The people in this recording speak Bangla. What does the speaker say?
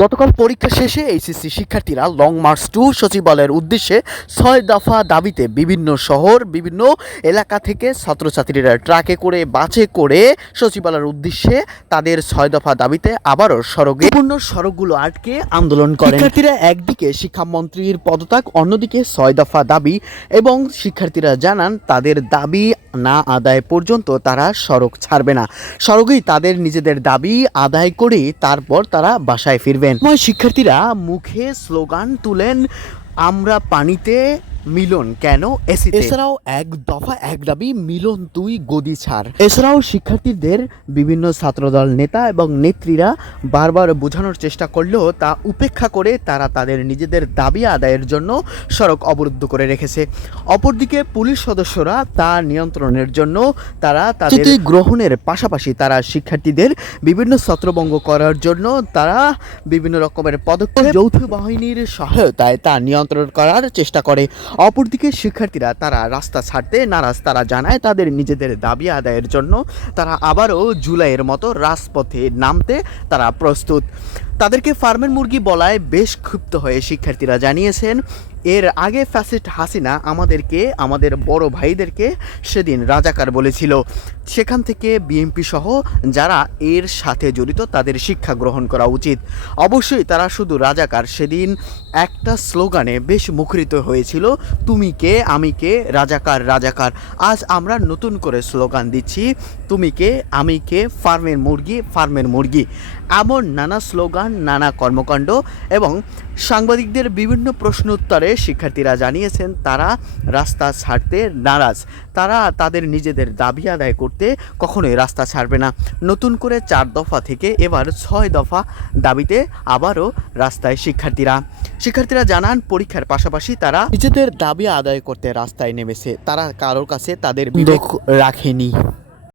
গতকাল পরীক্ষা শেষে এইচএসসি শিক্ষার্থীরা লং মার্চ টু সচিবালয়ের উদ্দেশ্যে ৬ দফা দাবিতে বিভিন্ন শহর বিভিন্ন এলাকা থেকে ছাত্রছাত্রীরা ট্রাকে করে বাসে করে সচিবালয়ের উদ্দেশ্যে তাদের ৬ দফা দাবিতে আবারও পূর্ণ সড়কগুলো আটকে আন্দোলন করে। শিক্ষার্থীরা একদিকে শিক্ষামন্ত্রীর পদত্যাগ, অন্যদিকে ৬ দফা দাবি এবং শিক্ষার্থীরা জানান তাদের দাবি না আদায় পর্যন্ত তারা সড়ক ছাড়বে না। সড়কেই তাদের নিজেদের দাবি আদায় করে তারপর তারা বাসায় ফিরবেন। শিক্ষার্থীরা মুখে স্লোগান তুলেন, আমরা পানিতে মিলন কেন এসিতে। এছাড়াও এক দফা এক দাবি, মিলন তুই গদি ছাড়। এছাড়াও শিক্ষার্থীদের বিভিন্ন ছাত্রদল নেতা এবং নেত্রীরা বারবার বোঝানোর চেষ্টা করলেও তা উপেক্ষা করে তারা তাদের নিজেদের দাবি আদায়ের জন্য সড়ক অবরুদ্ধ করে রেখেছে। অপরদিকে পুলিশ সদস্যরা তা নিয়ন্ত্রণের জন্য তারা তাদের গ্রহণের পাশাপাশি তারা শিক্ষার্থীদের বিভিন্ন ছত্রভঙ্গ করার জন্য তারা বিভিন্ন রকমের পদক্ষেপ যৌথ বাহিনীর সহায়তায় তা নিয়ন্ত্রণ করার চেষ্টা করে। অপরদিকে শিক্ষার্থীরা তারা রাস্তা ছাড়তে নারাজ। তারা জানায় তাদের নিজেদের দাবি আদায়ের জন্য তারা আবারও জুলাইয়ের মতো রাজপথে নামতে তারা প্রস্তুত। তাদেরকে ফার্মের মুরগি বলায় বেশ ক্ষুব্ধ হয়ে শিক্ষার্থীরা জানিয়েছেন, এর আগে ফ্যাসিস্ট হাসিনা আমাদেরকে, আমাদের বড় ভাইদেরকে সেদিন রাজাকার বলেছিল। সেখান থেকে বিএনপি সহ যারা এর সাথে জড়িত তাদের শিক্ষা গ্রহণ করা উচিত। অবশ্যই তারা শুধু রাজাকার, সেদিন একটা স্লোগানে বেশ মুখরিত হয়েছিল, তুমি কে আমি কে রাজাকার রাজাকার। আজ আমরা নতুন করে স্লোগান দিচ্ছি, তুমি কে আমি কে ফার্মের মুরগি ফার্মের মুরগি। এমন নানা স্লোগান, নানা কর্মকাণ্ড এবং সাংবাদিকদের বিভিন্ন প্রশ্ন উত্তরে শিক্ষার্থীরা জানিয়েছেন তারা রাস্তা ছাড়তে নারাজ। তারা তাদের নিজেদের দাবি আদায় করতে কখনোই রাস্তা ছাড়বে না। নতুন করে 4 দফা থেকে এবার 6 দফা দাবিতে আবারও রাস্তায় শিক্ষার্থীরা জানান পরীক্ষার পাশাপাশি তারা নিজেদের দাবি আদায় করতে রাস্তায় নেমেছে। তারা কারোর কাছে তাদের বিবেক রাখেনি।